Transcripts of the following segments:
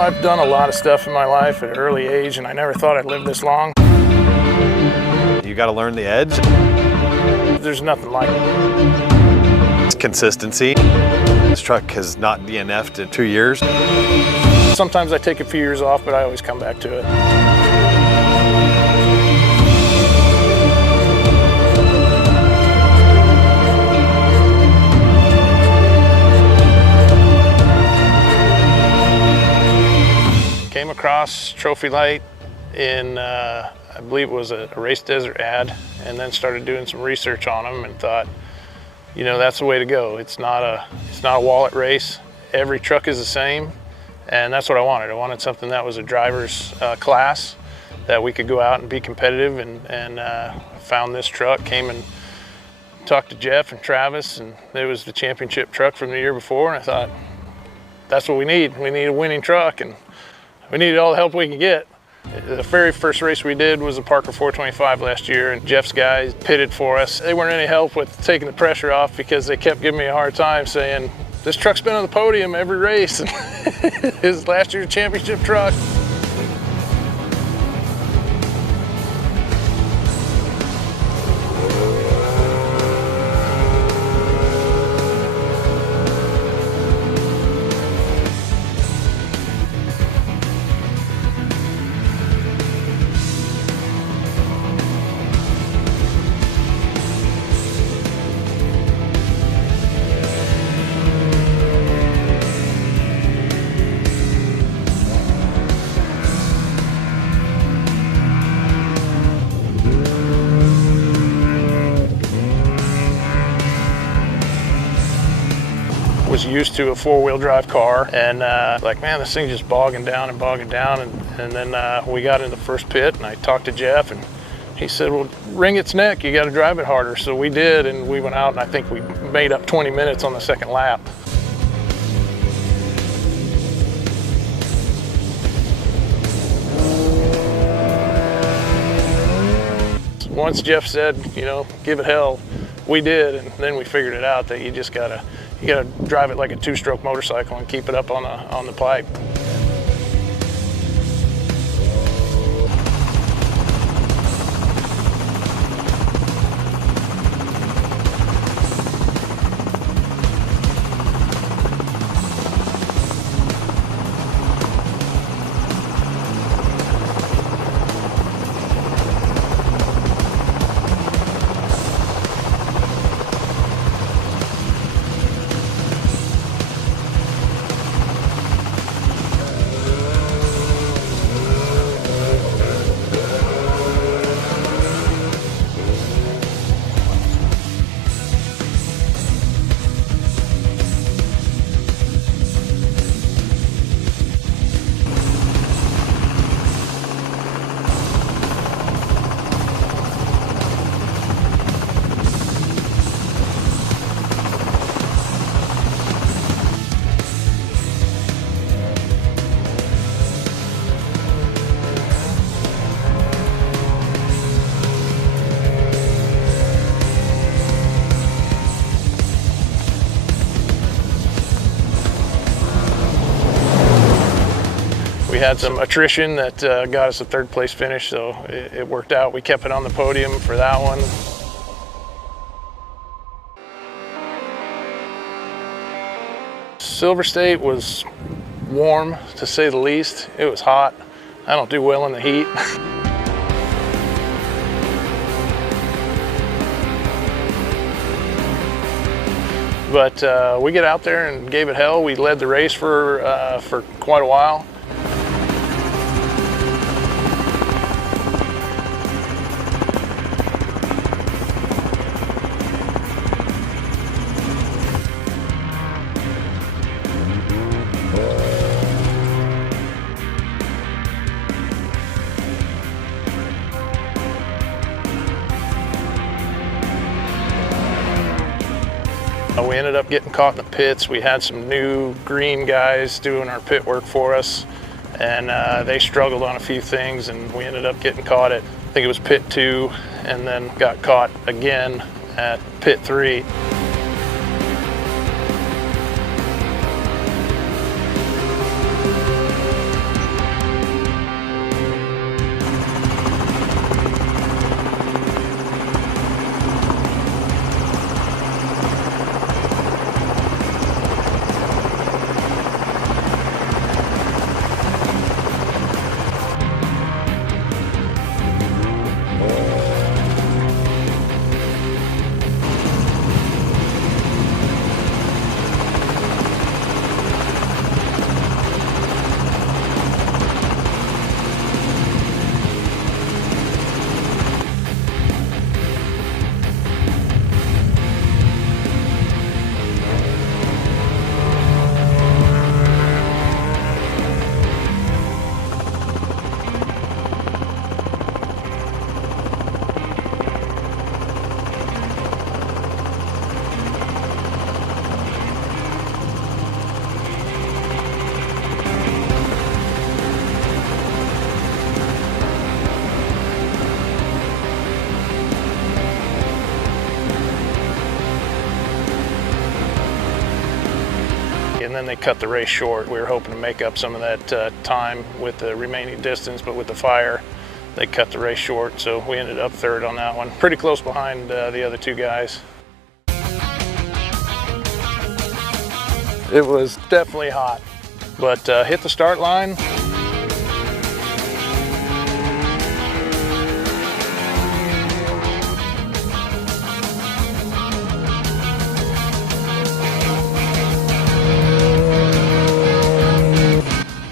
I've done a lot of stuff in my life at an early age, and I never thought I'd live this long. You got to learn the edge. There's nothing like it. It's consistency. This truck has not DNF'd in 2 years. Sometimes I take a few years off, but I always come back to it. Came across TrophyLite in, I believe it was a Race Desert ad, and then started doing some research on them and thought, you know, that's the way to go. It's not a wallet race. Every truck is the same, and that's what I wanted. I wanted something that was a driver's class, that we could go out and be competitive, and found this truck, came and talked to Jeff and Travis, and it was the championship truck from the year before, and I thought, that's what we need. We need a winning truck, and we needed all the help we could get. The very first race we did was the Parker 425 last year, and Jeff's guys pitted for us. They weren't any help with taking the pressure off because they kept giving me a hard time saying, this truck's been on the podium every race. It's last year's championship truck. Was used to a four-wheel drive car, and like, man, this thing's just bogging down, and then we got in the first pit, and I talked to Jeff, and he said, well, wring its neck, you got to drive it harder. So we did, and we went out, and I think we made up 20 minutes on the second lap. Once Jeff said, you know, give it hell, we did, and then we figured it out that you gotta drive it like a two-stroke motorcycle and keep it up on the pipe. We had some attrition that got us a third place finish, so it worked out. We kept it on the podium for that one. Silver State was warm, to say the least. It was hot. I don't do well in the heat. But we get out there and gave it hell. We led the race for quite a while. We ended up getting caught in the pits. We had some new green guys doing our pit work for us, and they struggled on a few things, and we ended up getting caught at, I think it was pit 2, and then got caught again at pit 3. then they cut the race short. We were hoping to make up some of that time with the remaining distance, but with the fire, they cut the race short, so we ended up third on that one. Pretty close behind the other two guys. It was definitely hot, but hit the start line.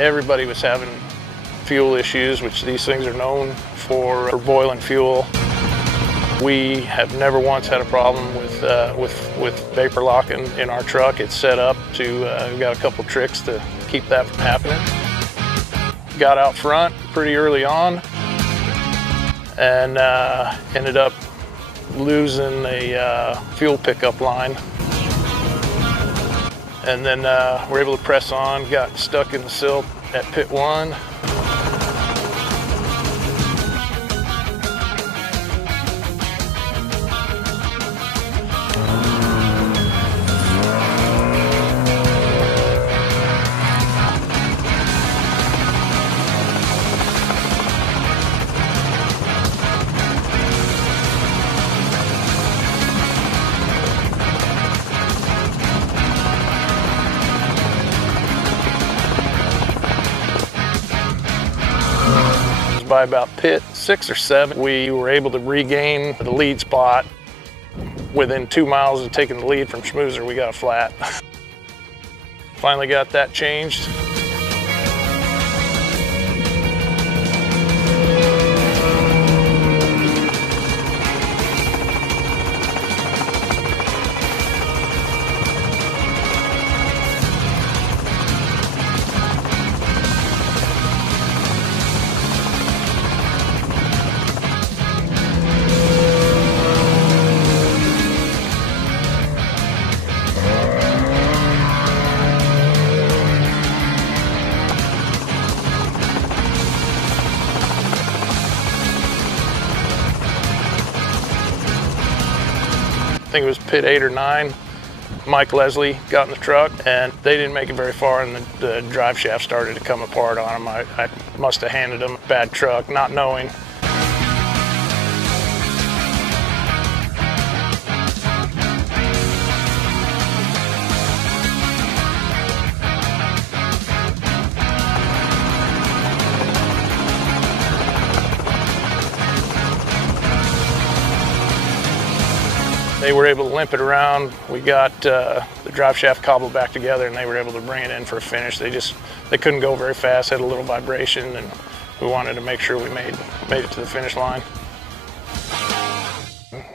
Everybody was having fuel issues, which these things are known for boiling fuel. We have never once had a problem with vapor lock in our truck. It's set up to, we've got a couple tricks to keep that from happening. Got out front pretty early on and ended up losing a fuel pickup line. And then we're able to press on, got stuck in the silt at pit 1. By about pit 6 or 7, we were able to regain the lead spot. Within 2 miles of taking the lead from Schmoozer, we got a flat. Finally got that changed. I think it was pit 8 or 9, Mike Leslie got in the truck and they didn't make it very far and the drive shaft started to come apart on them. I must have handed them a bad truck, not knowing. They were able to limp it around. We got the drive shaft cobbled back together and they were able to bring it in for a finish. They couldn't go very fast, had a little vibration, and we wanted to make sure we made it to the finish line.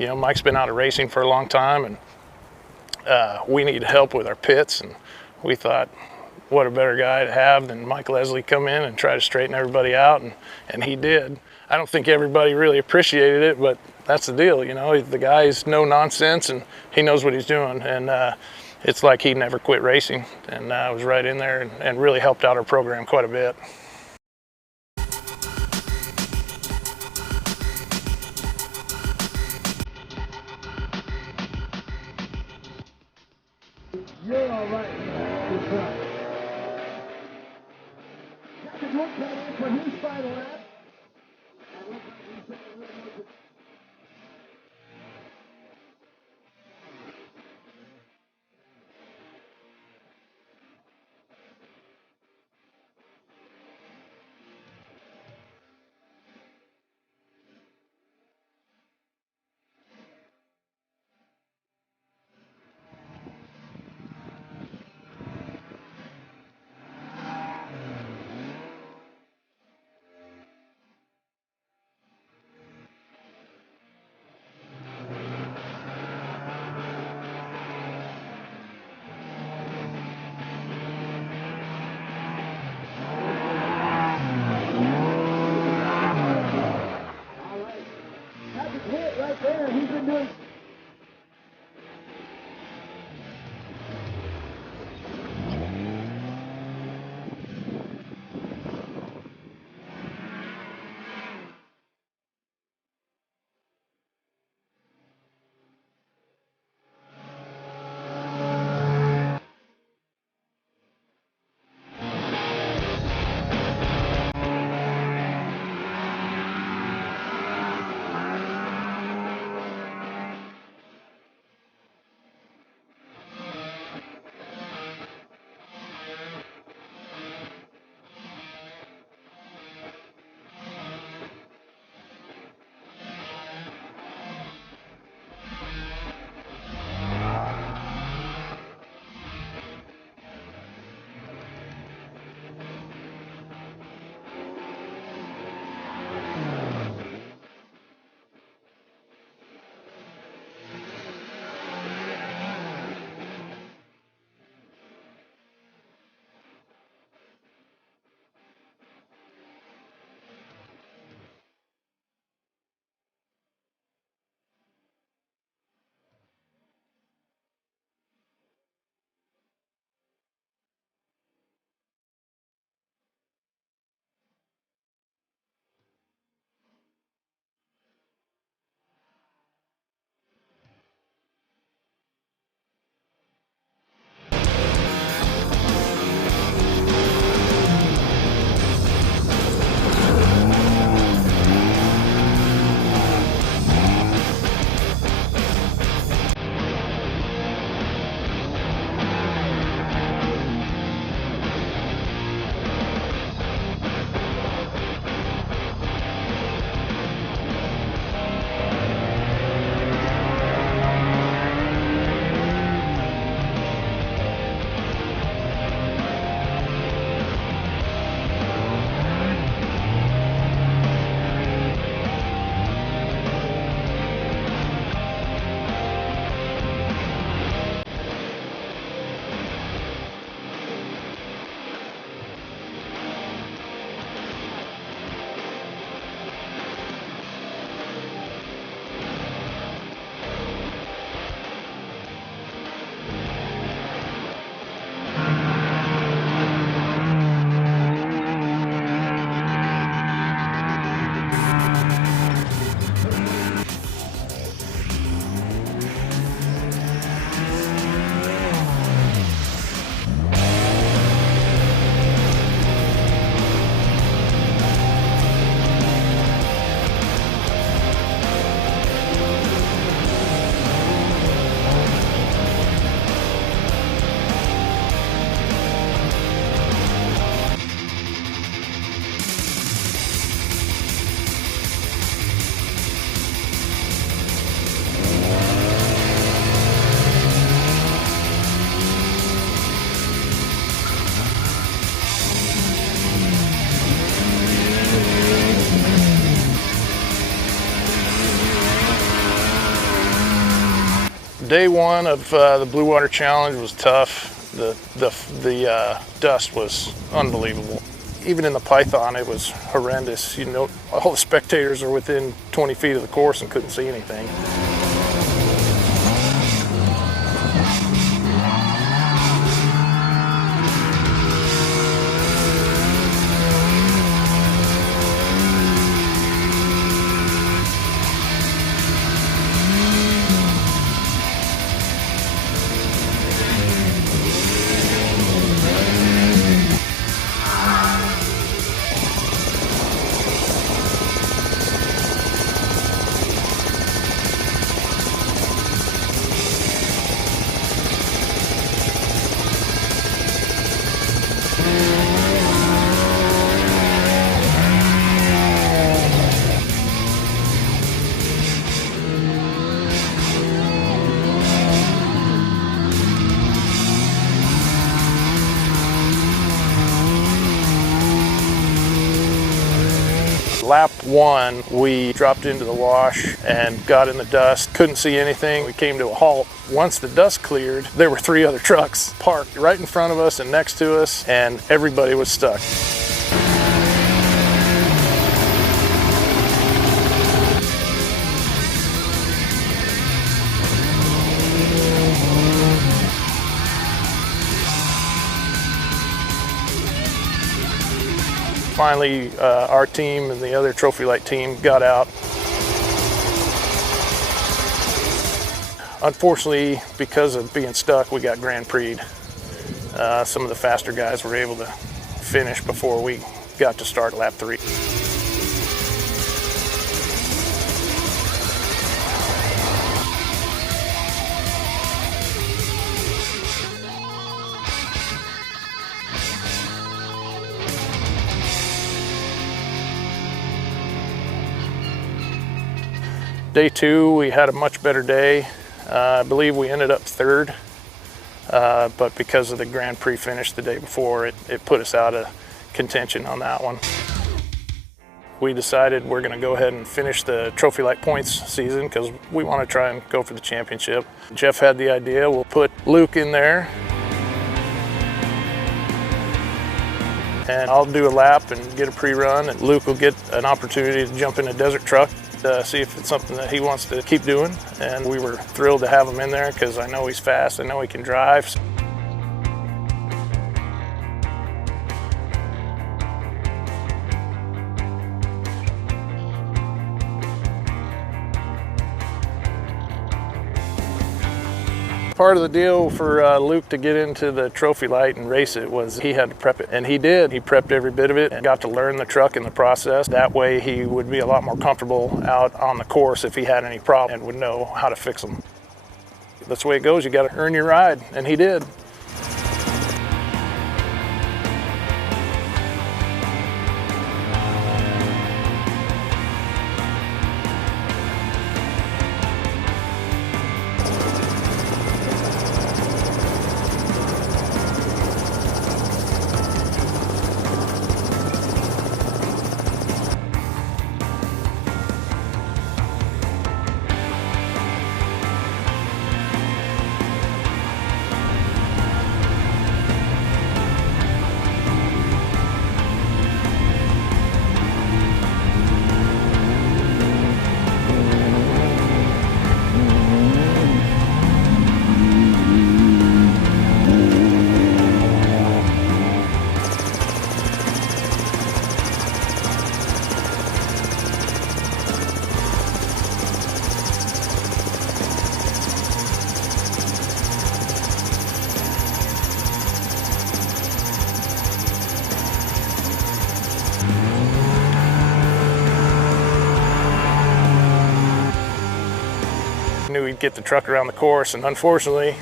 You know, Mike's been out of racing for a long time and we need help with our pits, and we thought, what a better guy to have than Mike Leslie come in and try to straighten everybody out, and he did. I don't think everybody really appreciated it, but that's the deal, you know. The guy's no nonsense and he knows what he's doing, and it's like he never quit racing, and was right in there and really helped out our program quite a bit. You're all right. Good try. Captain Wood coming in for his final lap. Day one of the Blue Water Challenge was tough. The dust was unbelievable. Even in the Python, it was horrendous. You know, all the spectators are within 20 feet of the course and couldn't see anything. Lap one, we dropped into the wash and got in the dust. Couldn't see anything. We came to a halt. Once the dust cleared, there were 3 other trucks parked right in front of us and next to us, and everybody was stuck. Finally, our team and the other TrophyLite team got out. Unfortunately, because of being stuck, we got Grand Prix'd. Some of the faster guys were able to finish before we got to start lap 3. Day 2, we had a much better day. I believe we ended up 3rd, but because of the Grand Prix finish the day before, it put us out of contention on that one. We decided we're gonna go ahead and finish the TrophyLite points season because we wanna try and go for the championship. Jeff had the idea, we'll put Luke in there, and I'll do a lap and get a pre-run, and Luke will get an opportunity to jump in a desert truck. See if it's something that he wants to keep doing, and we were thrilled to have him in there because I know he's fast, I know he can drive. Part of the deal for Luke to get into the TrophyLite and race it was he had to prep it, and he did. He prepped every bit of it and got to learn the truck in the process. That way he would be a lot more comfortable out on the course if he had any problem and would know how to fix them. That's the way it goes. You got to earn your ride, and he did. Knew we'd get the truck around the course, and unfortunately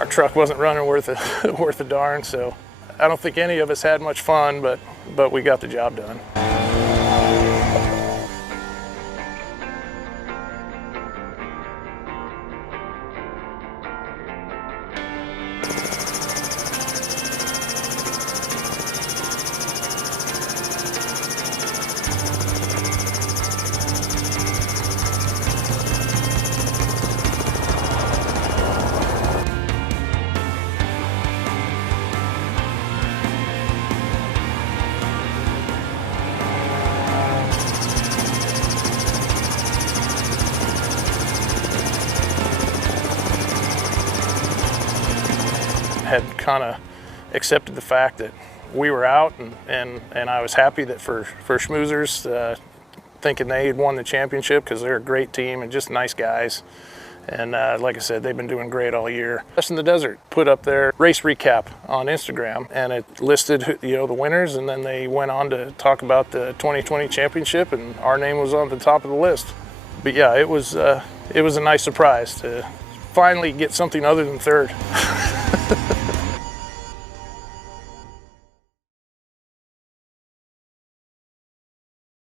our truck wasn't running worth a darn, so I don't think any of us had much fun, but we got the job done. kind of accepted the fact that we were out, and I was happy that for Schmoozers, thinking they had won the championship, because they're a great team and just nice guys. And like I said, they've been doing great all year. Us in the Desert put up their race recap on Instagram, and it listed, you know, the winners, and then they went on to talk about the 2020 championship, and our name was on the top of the list. But yeah, it was a nice surprise to finally get something other than third.